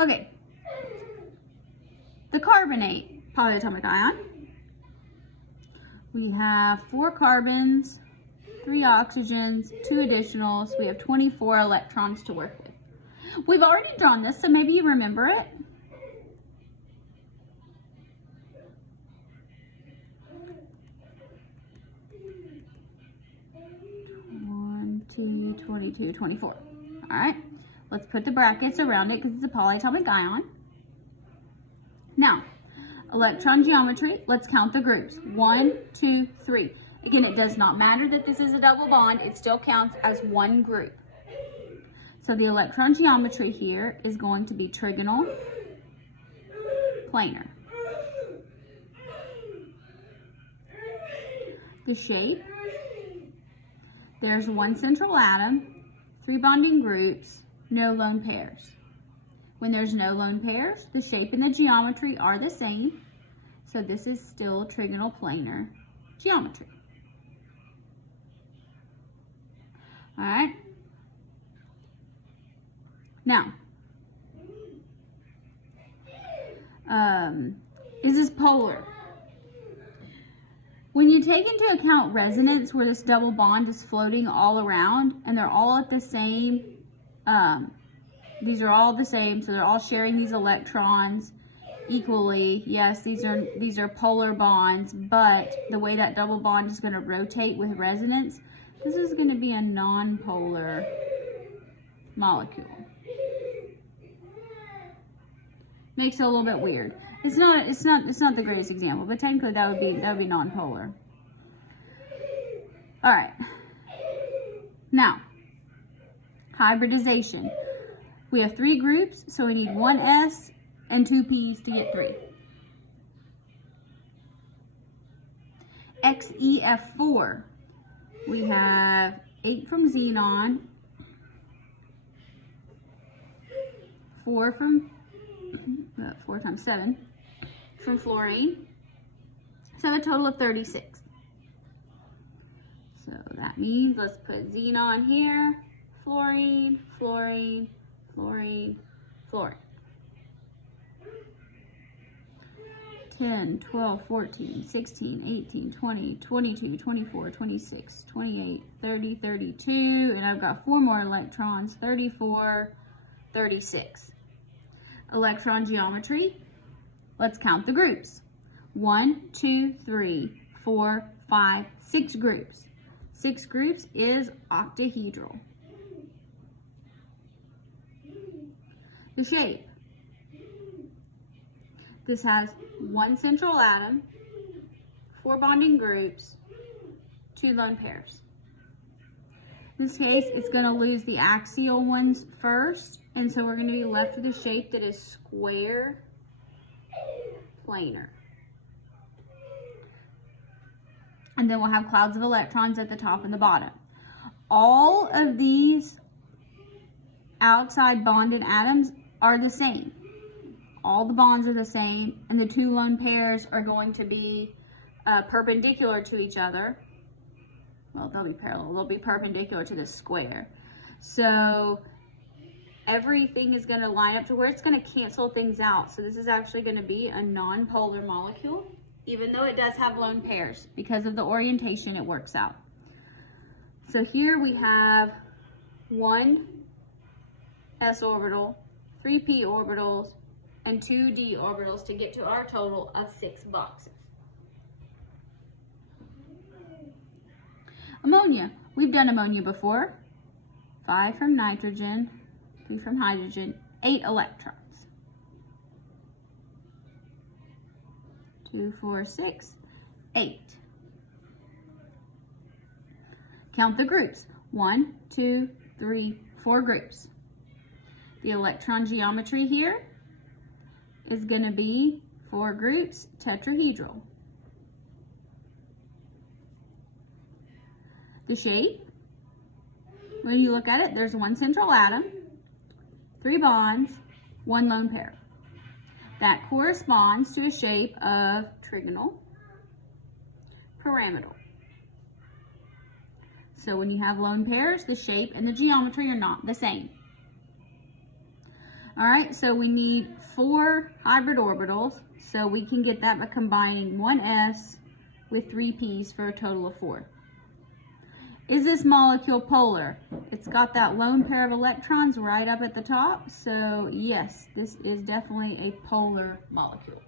Okay, the carbonate polyatomic ion. We have 4 carbons, 3 oxygens, 2 additionals. We have 24 electrons to work with. We've already drawn this, so maybe you remember it. One, 2, 22, 24. All right, let's put the brackets around it because it's a polyatomic ion. Now, electron geometry, let's count the groups. 1, 2, 3. Again, it does not matter that this is a double bond, it still counts as one group. So the electron geometry here is going to be trigonal, planar. The shape, there's one central atom, 3 bonding groups, no lone pairs. When there's no lone pairs, the shape and the geometry are the same. So this is still trigonal planar geometry. All right. Now, is this polar? When you take into account resonance, where this double bond is floating all around and they're all at the same, these are all the same, so they're all sharing these electrons equally. Yes, these are polar bonds, but the way that double bond is going to rotate with resonance, this is going to be a non-polar molecule. Makes it a little bit weird. It's not the greatest example, but technically that would be non-polar. All right. Now, hybridization. We have 3 groups, so we need 1 S and 2 P's to get 3. XEF4. We have 8 from xenon, 4 times 7 from fluorine, so a total of 36. So that means let's put xenon here, fluorine, fluorine, fluorine, fluorine. 10, 12, 14, 16, 18, 20, 22, 24, 26, 28, 30, 32, and I've got 4 more electrons, 34, 36. Electron geometry, let's count the groups. 1, 2, 3, 4, 5, 6 groups. 6 groups is octahedral. The shape. This has 1 central atom, 4 bonding groups, 2 lone pairs. In this case, it's going to lose the axial ones first, and so we're going to be left with a shape that is square, planar. And then we'll have clouds of electrons at the top and the bottom. All of these outside bonded atoms are the same. All the bonds are the same, and the 2 lone pairs are going to be perpendicular to each other. Well, they'll be parallel. They'll be perpendicular to this square. So everything is going to line up to where it's going to cancel things out. So this is actually going to be a non-polar molecule, even though it does have lone pairs. Because of the orientation, it works out. So here we have 1 s orbital, 3 p orbitals, and 2 d orbitals to get to our total of 6 boxes. Ammonia. We've done ammonia before. 5 from nitrogen, 3 from hydrogen, 8 electrons. 2, 4, 6, 8. Count the groups. 1, 2, 3, 4 groups. The electron geometry here is going to be 4 groups, tetrahedral. The shape, when you look at it, there's 1 central atom, 3 bonds, 1 lone pair. That corresponds to a shape of trigonal, pyramidal. So when you have lone pairs, the shape and the geometry are not the same. All right, so we need 4 hybrid orbitals. So we can get that by combining 1 s with 3 p's for a total of 4. Is this molecule polar? It's got that lone pair of electrons right up at the top. So yes, this is definitely a polar molecule.